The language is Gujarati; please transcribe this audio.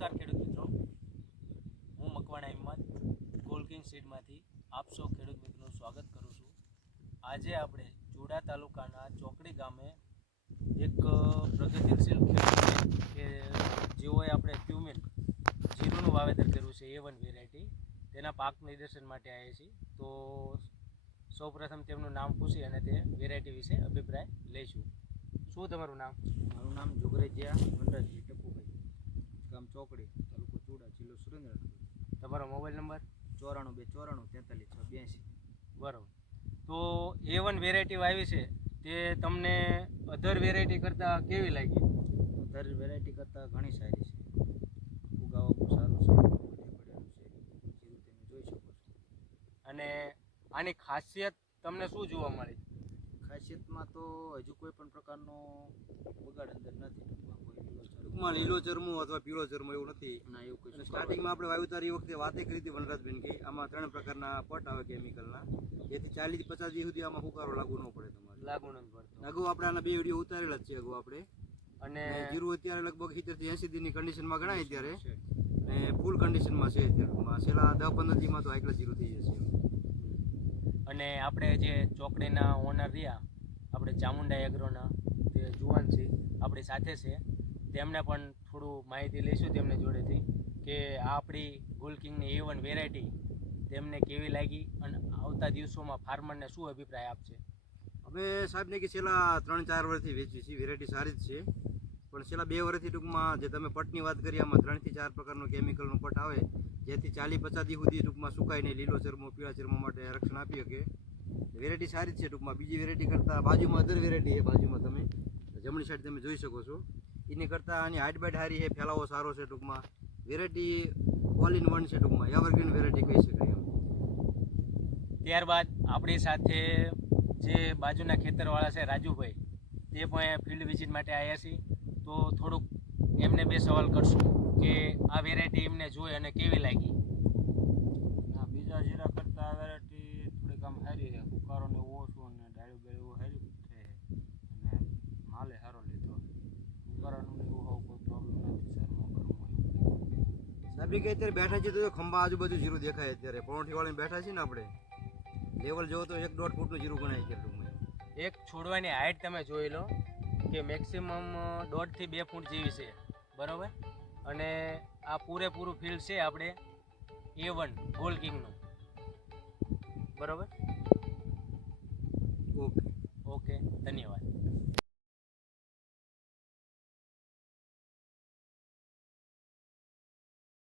નમસ્કાર ખેડૂત મિત્રો, હું મકવાણા હિંમત ગોલ્ડ સીડમાંથી આપ સૌ ખેડૂત મિત્રોનું સ્વાગત કરું છું. આજે આપણે જોડા તાલુકાના ચોકડી ગામે એક પ્રગતિશીલ ખેડૂત કે જેઓએ આપણે ક્યુમિન જીરુંનું વાવેતર કર્યું છે A1 વેરાયટી, તેના પાક નિદર્શન માટે આવ્યા છીએ. તો સૌપ્રથમ તેમનું નામ પૂછી અને તે વેરાયટી વિશે અભિપ્રાય લઈશું. શું તમારું નામ? મારું નામ જોગરેજિયા વનરાજજી ટપુભાઈ, ગામ ચોકડી, તાલુકો ચુડા, જિલ્લો સુરેન્દ્રનગર. તમારો મોબાઈલ નંબર? 94 294 43 682. બરાબર. તો A1 વેરાયટી વાવી છે તે તમને અધર વેરાયટી કરતાં કેવી લાગી? અધર વેરાયટી કરતાં ઘણી સારી છે. ઉગાવવામાં સારું છે, બધે પડેલું છે, જેવું તમે જોઈ શકો છો. અને આની ખાસિયત તમને શું જોવા મળી? ખાસિયતમાં તો હજુ કોઈ પણ પ્રકારનો બગાડ અંદર નથી. ટૂંકમાં લીલો ચરમો અથવા પીળો ચરમો એવું નથી. ના, એવું કોઈ સ્ટાર્ટિંગમાં આપણે વાવેતર વખતે વાતે કરી હતી વનરાજબેન કે આમાં 3 પ્રકારના પટ આવે કેમિકલના, જેથી 40-50 દી સુધી આમાં ફુકારો લાગુ ન પડે. તમારે લાગુ નથી પડતો. અગાઉ આપણે આના 2 વિડીયો ઉતારેલા જ છે અગાઉ આપણે. અને જીરું અત્યારે લગભગ 70 થી 80 દીની કન્ડિશનમાં ગણાય અત્યારે, અને ફૂલ કન્ડિશનમાં છે અત્યારે. છેલ્લા 10-15 દીમાં તો હાઈ જીરું થઈ જશે. અને આપણે જે ચોકડીના ઓનર રહ્યા આપણે ચામુંડા એગ્રોના, તે જુવાનસિંહ આપણી સાથે છે, તેમને પણ થોડું માહિતી લઈશું તેમને જોડેથી કે આ આપણી ગોલ્ડ કિંગની A1 વેરાયટી તેમને કેવી લાગી અને આવતા દિવસોમાં ફાર્મરને શું અભિપ્રાય આપશે. અમે સાહેબને કે છેલ્લા 3-4 વર્ષથી વેચી છીએ, વેરાયટી સારી જ છે. પણ છેલ્લા 2 વર્ષથી ટૂંકમાં જે તમે પટની વાત કરી, આમાં 3 થી 4 પ્રકારનો કેમિકલનો પટ આવે, જેથી 40-50 દી સુધી ટૂંકમાં સુકાય નહીં, લીલો ચરમો પીળા ચરમો માટે રક્ષણ આપી શકે. વેરાયટી સારી જ છે. ટૂંકમાં બીજી વેરાયટી કરતાં બાજુમાં અધર વેરાયટી છે, બાજુમાં તમે જમણી સાઈડ તમે જોઈ શકો છો. એની કરતાં આની હાઇટ બાઇટ સારી છે, ફેલાવો સારો છે. ટૂંકમાં વેરાયટી ઓલ ઇન વન છે. ટૂંકમાં એવરગ્રીન વેરાયટી કહી શકાય એમ. ત્યારબાદ આપણી સાથે જે બાજુના ખેતરવાળા છે રાજુભાઈ, તે પણ ફિલ્ડ વિઝિટ માટે આવ્યા છે. તો થોડુંક એમને 2 સવાલ કરશું કે આ વેરાયટી એમને જોઈ અને કેવી લાગી. બીજા જીરા કરતાં આ વેરાયટી થોડીક આમ સારી છે. ફુકારો ને ઓછું અને ડાળ્યું બેળ્યું સારી છે અને માલે સારો લીધો. ફુકારાનું એવું હોય કોઈ પ્રોબ્લેમ નથી. શરમો કરમો સાહેબ કે અત્યારે બેઠા છીએ તો ખંભા આજુબાજુ જીરું દેખાય. અત્યારે પરોઠી વાળીને બેઠા છીએ ને આપણે, લેવલ જોવો તો 1-1.5 ફૂટનું જીરું ગણાય છે. એક છોડવાની હાઇટ તમે જોઈ લો કે મેક્સિમમ 1.5 થી 2 ફૂટ જેવી છે, બરાબર. અને આ પૂરેપૂરું ફિલ્ડ છે આપણે A1 ગોલ્ડ કિંગનું, બરાબર. ઓકે. ઓકે, ધન્યવાદ.